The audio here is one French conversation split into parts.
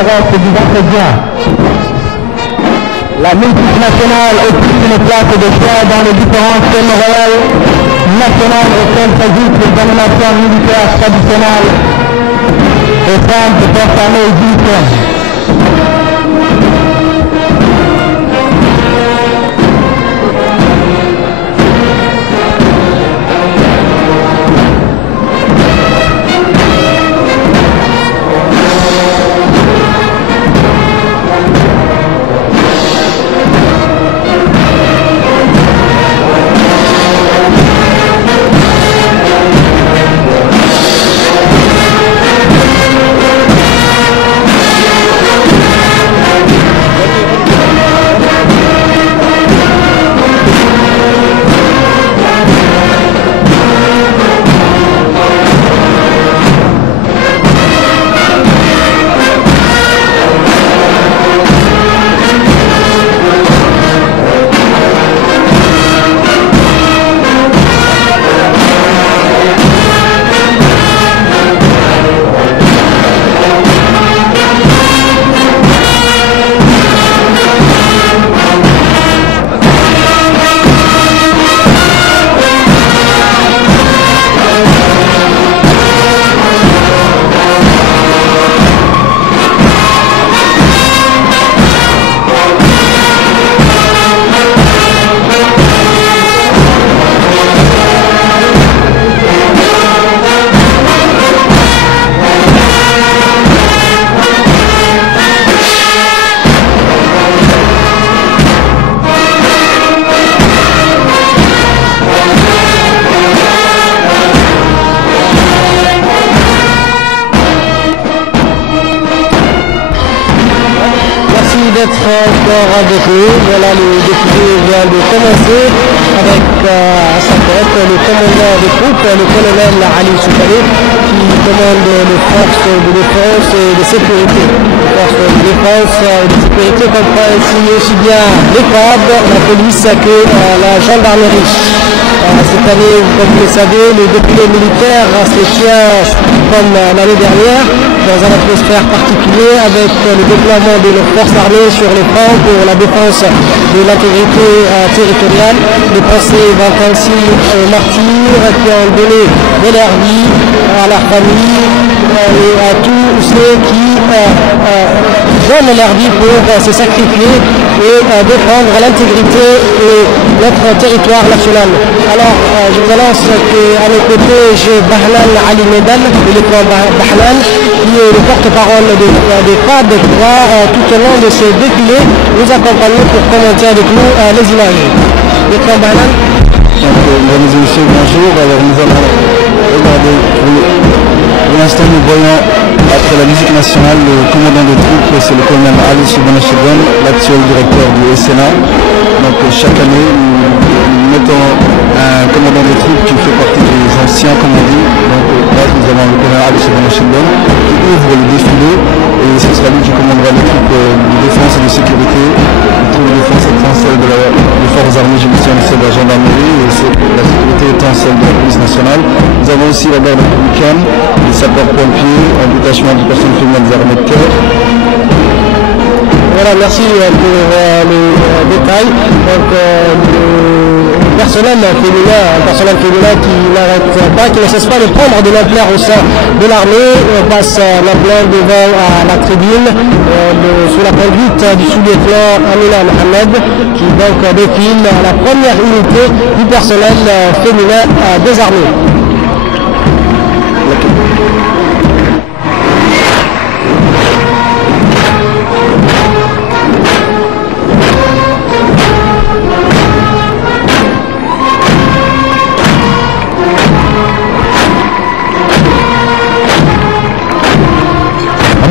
conférence du Ventredien. La musique nationale occupe une place de choix dans les différentes scènes royales nationales auxquelles s'ajoutent les animations militaires traditionnelles et femmes de forces armées uniformes. D'être encore avec nous. Voilà, le défilé vient de commencer avec à sa tête le commandant des troupes, le colonel Ali Soukali, qui commande les forces de défense et de sécurité. Les forces de défense et de sécurité comprennent aussi bien les FAB, la police que la gendarmerie. Cette année, comme vous le savez, le défilé militaire se tient comme l'année dernière dans une atmosphère particulière avec le déploiement de nos forces armées sur les fronts pour la défense de l'intégrité territoriale. Les pensées vont ainsi aux martyrs qui ont donné de leur vie à leur famille et à tous ceux qui donnent leur vie pour se sacrifier et défendre l'intégrité de notre territoire national. Alors, je vous annonce qu'à mes côtés, j'ai Bahlan Ali Medan, le lieutenant Bahlan, qui est le porte-parole des FAB, qui va tout au long de ce défilé nous accompagner pour commenter avec nous les images. Lieutenant Bahlan. Mesdames et messieurs, bonjour. Alors nous allons regarder, pour l'instant nous voyons après la musique nationale le commandant des troupes, c'est le colonel Ali Soubhanashidon, l'actuel directeur du SNA. Donc chaque année nous mettons un commandant des troupes qui fait partie des anciens, comme on dit. Donc là nous avons le colonel Ali Soubhanashidon qui ouvre le défilé et ce sera lui qui commandera les troupes de défense et de sécurité, les troupes de défense étant celles des forces armées égyptiennes, celles de la gendarmerie et la sécurité étant celle de la police nationale. Nous avons aussi la garde républicaine, les sapeurs-pompiers, un détachement du personnel féminin des armées de terre. Voilà, merci pour les détails. Donc, le personnel féminin qui n'arrête pas, qui ne cesse pas de prendre de l'ampleur au sein de l'armée. On passe l'ampleur devant à la tribune sous la conduite du sous-lieutenant Amina Mohamed, qui donc défile la première unité du personnel féminin des armées.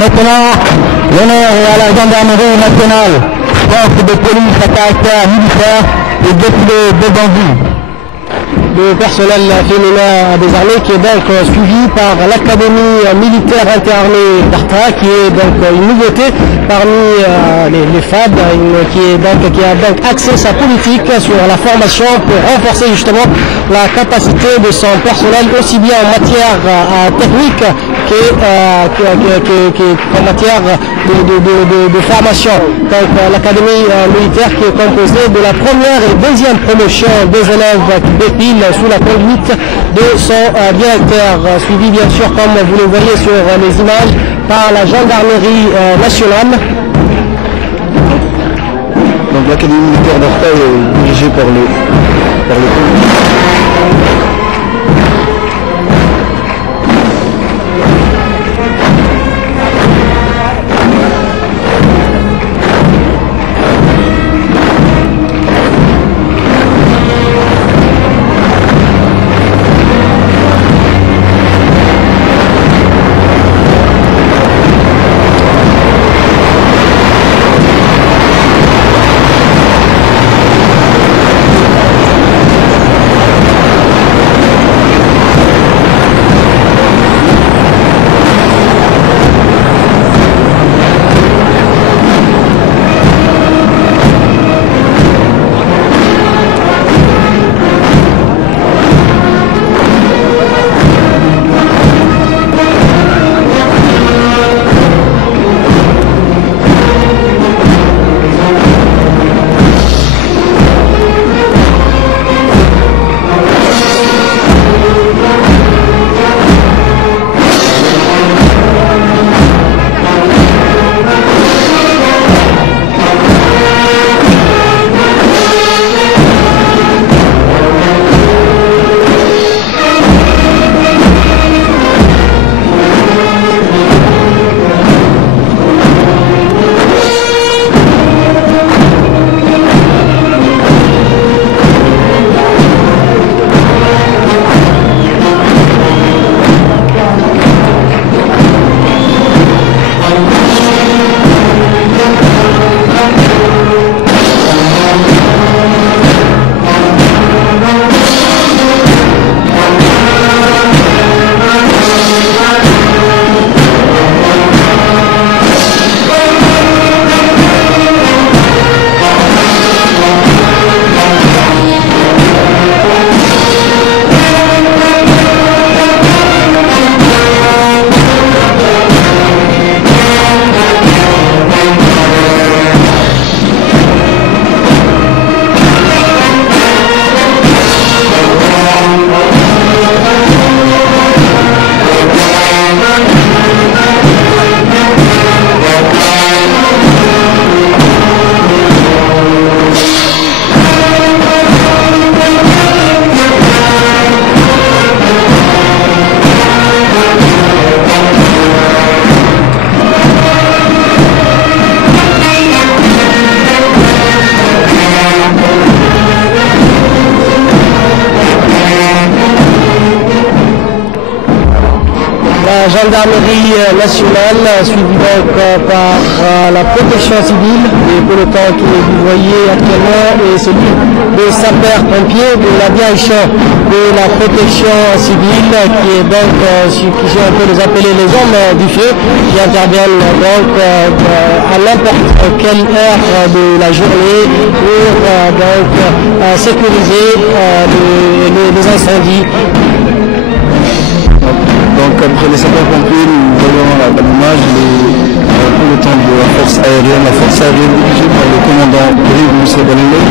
Maintenant, l'honneur est à la gendarmerie nationale, force de police à caractère militaire et défilé devant vous. le personnel féminin des armées qui est donc suivi par l'Académie militaire interarmée d'Arta, qui est donc une nouveauté parmi les FAD, qui a donc axé sa politique sur la formation pour renforcer justement la capacité de son personnel aussi bien en matière technique qu'en matière de formation. Donc l'Académie militaire qui est composée de la première et deuxième promotion des élèves qui défilent sous la conduite de son directeur, suivi bien sûr, comme vous le voyez sur les images, par la gendarmerie nationale. Donc l'Académie militaire d'Arta est dirigée par le gendarmerie nationale, suivie donc par la protection civile, et pour le temps que vous voyez actuellement, et celui des sapeurs-pompiers de la direction de la protection civile, qui est donc, qui sont un peu les appeler les hommes du feu, qui interviennent donc à n'importe quelle heure de la journée pour donc sécuriser les incendies. Donc après les sapeurs-pompiers, nous voyons à l'image le temps de la force aérienne dirigée par le commandant Brive Moussa Balélé,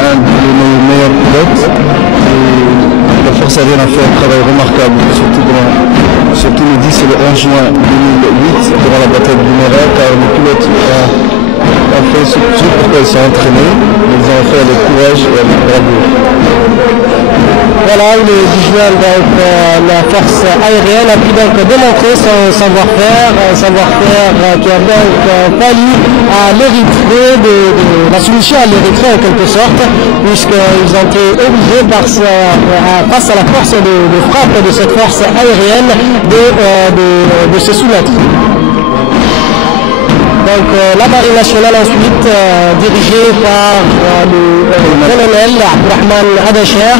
un de nos meilleurs pilotes. Et la force aérienne a fait un travail remarquable, surtout le 10 et le 11 juin 2008, durant la bataille du Mera, car les pilotes ont fait ce pourquoi ils sont entraînés, ils ont fait avec courage et avec bravoure. Voilà, le 10 juin, donc, la force aérienne a pu donc démontrer son savoir-faire, qui a donc fallu à l'Érythrée, la solution à l'Érythrée en quelque sorte, puisqu'ils ont été obligés face à la force de frappe de cette force aérienne de se soumettre. Donc la marine nationale ensuite dirigée par le colonel Abdelrahman Adacher,